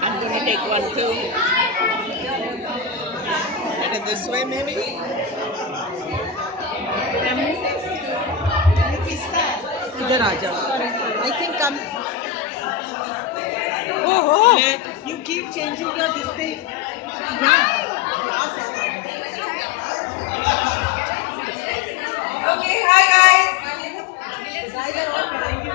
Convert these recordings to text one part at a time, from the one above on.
I'm going to take one too. And in this way, maybe? इधर आ जाओ. I think I'm. Oh. You keep changing your display. Okay, hi guys. Guys are all behind you.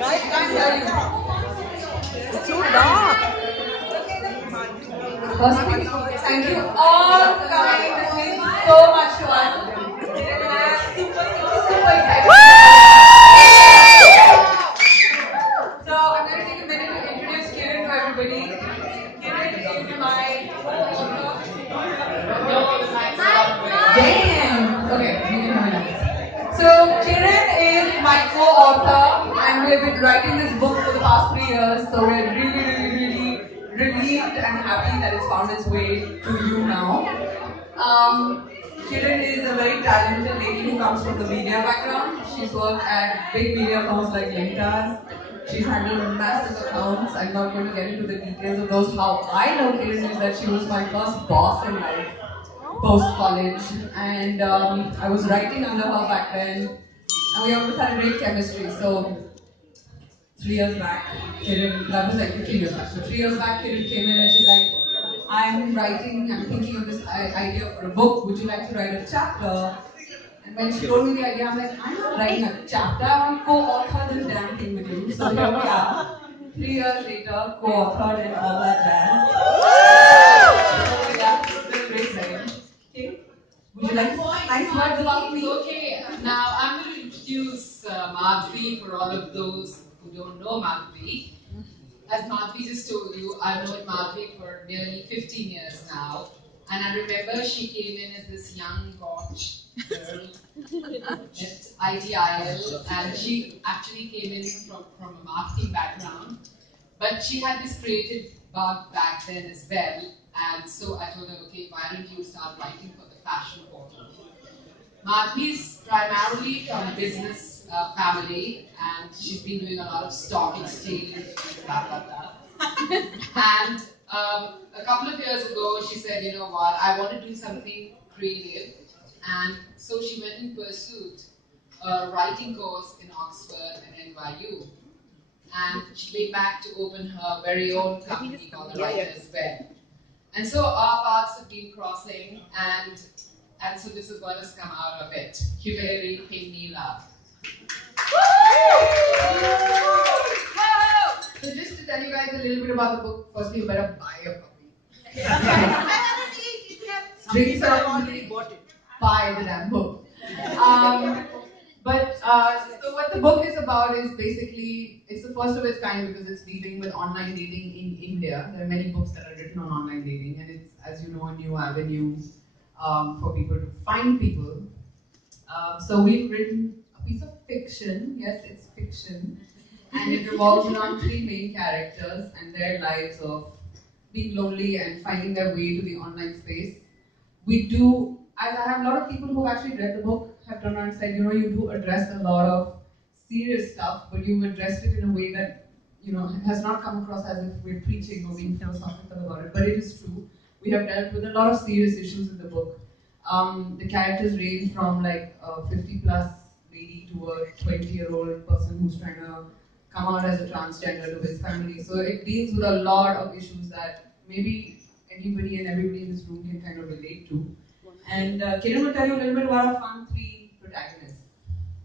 Guys, come here. It's so dark. Firstly, thank you all for coming. This means so much to us. Super excited. So I'm going to take a minute to introduce Kiran to everybody. Kiran is my co-author. Damn. Okay, you can come in. So Kiran is my co-author, and we've been writing this book for the past 3 years. So we're really relieved and happy that it's found its way to you now. Kiran is a very talented lady who comes from the media background. She's worked at big media firms like Lentas. She's handled massive accounts. I'm not going to get into the details of those. How I know Kiran is that she was my first boss in life, post-college. And I was writing under her back then. And we always had a great chemistry. So 3 years back, Kiran, that was like 15 years back. So 3 years back, Kiran came in and she's like, I'm thinking of this idea for a book. Would you like to write a chapter? And when she told me the idea, I'm like, I'm not writing a chapter. I want to co-author this damn thing with you. So here we are. 3 years later, co-authored and all that jazz. Yeah, it's been a great ride. Okay. Would you like nice words about me? Okay, now I'm going to introduce Madhvi for all of those who don't know Madhvi. As Madhvi just told you, I've known Madhvi for nearly 15 years now. And I remember she came in as this young gotch girl at ITIL, and she actually came in from a marketing background. But she had this creative bug back then as well. And so I told her, okay, why don't you start writing for the fashion portal? Madhvi's primarily from business family, and she's been doing a lot of stock exchange, blah, blah, blah. And a couple of years ago, she said, you know what, I want to do something creative. And so she went and pursued a writing course in Oxford and NYU. And she came back to open her very own company called The Writer's Web. And so our paths have been crossing, and so this is what has come out of it. Cupidity PING love. So just to tell you guys a little bit about the book, firstly you better buy a copy. Drinks are buy the damn book. So what the book is about is basically, it's the first of its kind because it's dealing with online dating in India. There are many books that are written on online dating, and it's, as you know, a new avenue for people to find people. So we've written a piece of fiction, yes, it's fiction, and it revolves around 3 main characters and their lives of being lonely and finding their way to the online space. We do, as I have a lot of people who have actually read the book, have turned around and said, you know, you do address a lot of serious stuff, but you've addressed it in a way that, you know, has not come across as if we're preaching or being philosophical about it, but it is true. We have dealt with a lot of serious issues in the book. The characters range from like a 50-plus lady to a 20-year-old person who's trying to come out as a transgender to his family. So it deals with a lot of issues that maybe anybody and everybody in this room can kind of relate to. And Kiran will tell you a little bit about our fun 3 protagonists.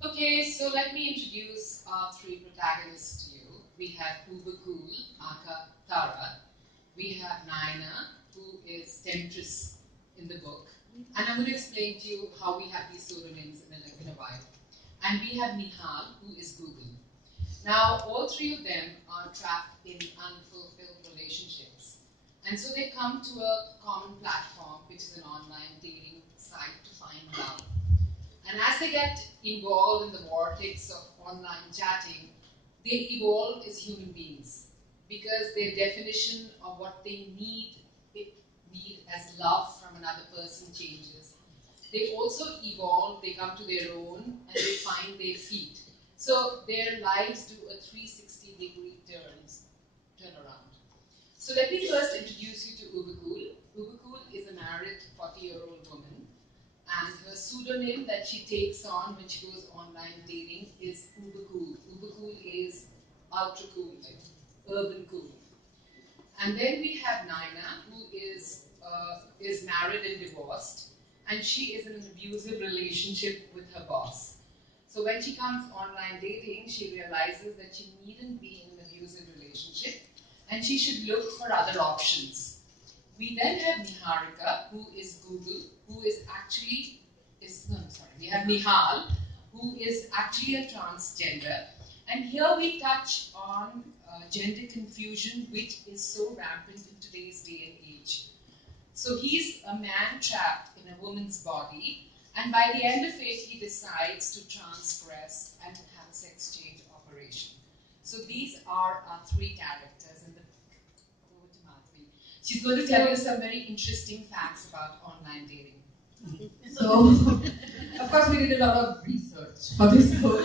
Okay, so let me introduce our 3 protagonists to you. We have Uber Cool, aka Tara. We have Naina, who is Temptress in the book. And I'm going to explain to you how we have these pseudonyms in a while. And we have Nihal, who is Google. Now, all 3 of them are trapped in unfulfilled relationships. And so they come to a common platform, which is an online dating site to find love. And as they get involved in the vortex of online chatting, they evolve as human beings because their definition of what they need as love from another person changes. They also evolve, they come to their own, and they find their feet. So their lives do a 360-degree turnaround. So let me first introduce you to Ubukul. Ubukul is a married 40-year-old woman, and her pseudonym that she takes on when she goes online dating is Ubukul. Ubukul is ultra cool, like urban cool. And then we have Naina, who is married and divorced, and she is in an abusive relationship with her boss. So when she comes online dating, she realizes that she needn't be in an abusive relationship, and she should look for other options. We then have Niharika, who is Google, who is actually we have Nihal, who is actually a transgender. And here we touch on gender confusion, which is so rampant in today's day and age. So he's a man trapped in a woman's body, and by the end of it, he decides to transgress and have a sex change operation. So these are our three characters in the book. Over to Madhvi. She's going to tell you some very interesting facts about online dating. So, of course, we did a lot of research for this book,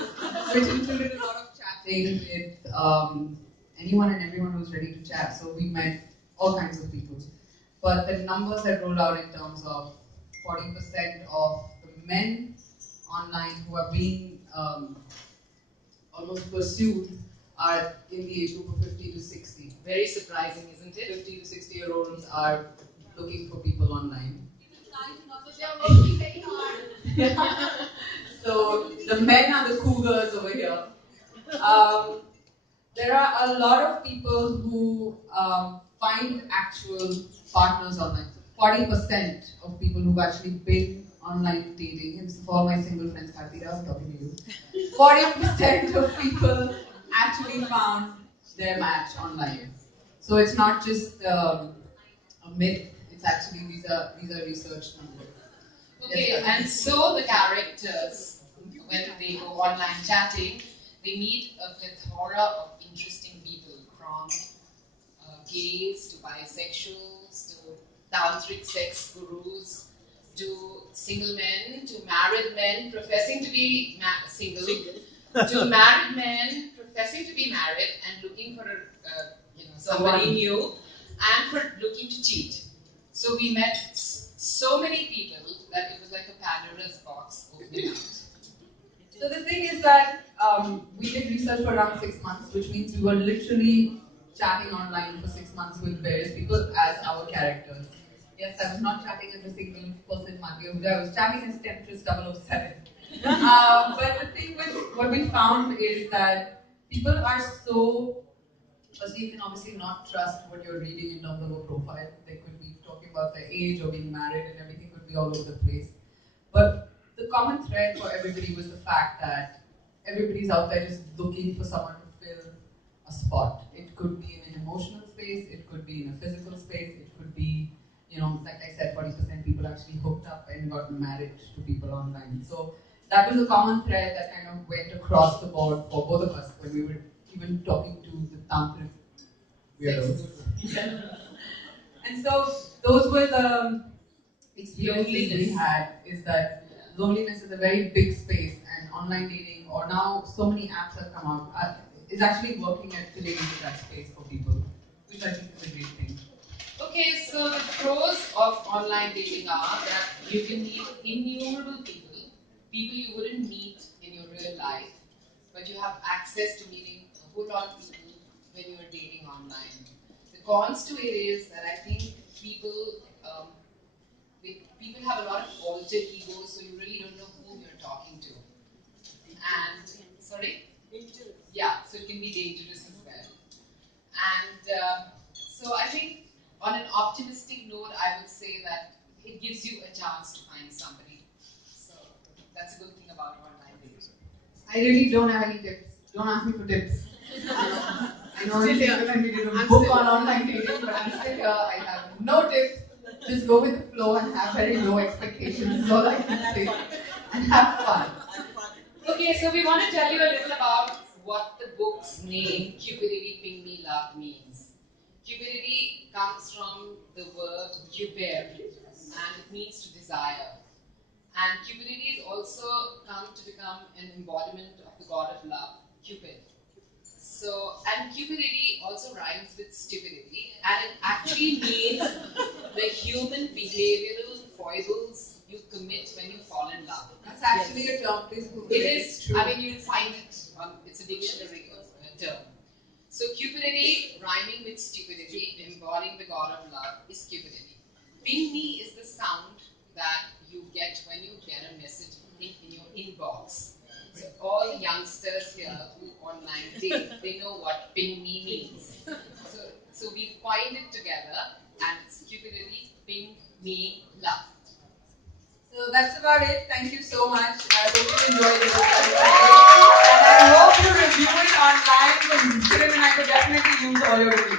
which included a lot of chatting with anyone and everyone who's ready to chat. So we met all kinds of people. But the numbers that rolled out in terms of 40% of the men online who are being almost pursued are in the age group of 50 to 60. Very surprising, isn't it? 50 to 60-year-olds are looking for people online. So the men are the cougars over here. There are a lot of people who find actual partners online. 40% of people who've actually been online dating, and for all my single friends, Kartira, I'm talking to you. 40% of people actually found their match online. So it's not just a myth. It's actually these are research numbers. Okay, Yes, and so the characters, when they go online chatting, they meet a plethora of interesting people, from gays to bisexuals to tantric sex gurus to single men to married men professing to be single to married men professing to be married and looking for somebody new and for looking to cheat. So we met so many people that it was like a Pandora's box opening out. So the thing is that we did research for around 6 months, which means we were literally chatting online for 6 months with various people as our characters. Yes, I was not chatting as a single person, Madhya. I was chatting as Temptress 007. But the thing with what we found is that people are so. Firstly, you can obviously not trust what you're reading in terms of a profile. They could be talking about their age or being married, and everything could be all over the place. But the common thread for everybody was the fact that everybody's out there just looking for someone to fill a spot. It could be in an emotional space, it could be in a physical space, it could be, like I said, 40% people actually hooked up and got married to people online. So that was a common thread that kind of went across the board for both of us when we were even talking to the tantric weirdos. And so those were the experiences we had, is that loneliness is a very big space, and online dating, or now so many apps have come out, is actually working at filling into that space for people, which I think is a great thing. Okay, so the pros of online dating are that you can meet innumerable people you wouldn't meet in your real life, but you have access to meeting a whole lot of people when you're dating online. The cons to it is that I think people have a lot of alter egos, so you really don't know who you're talking to. And sorry, yeah, so it can be dangerous as well. And so I think on an optimistic note, I would say that it gives you a chance to find somebody. So that's a good thing about online dating. I really don't have any tips. Don't ask me for tips. I know it's when we did a book on online dating, but I'm still here. I have no tips. Just go with the flow and have very low expectations, is all I can say. And have fun. Okay, so we want to tell you a little about what the book's name, Cupidity PING Love, means. Cupidity comes from the word cuper, and it means to desire. And Cupidity has also come to become an embodiment of the god of love, Cupid. So, and Cupidity also rhymes with stupidity, and it actually means the human behavioral foibles you commit when you fall in love. That's actually a term, please Google it. It is true. I mean, you'll find it on, it's a dictionary term. So Cupidity, rhyming with stupidity, embodying the god of love, is Cupidity. Ping me is the sound that you get when you get a message in your inbox. So all the youngsters here who online date, they know what ping me means. So we've coined it together, and it's Cupidity, ping me, love. So that's about it. Thank you so much. I hope you enjoyed this. And I hope you review it online, because Kiran and I could definitely use all your reviews.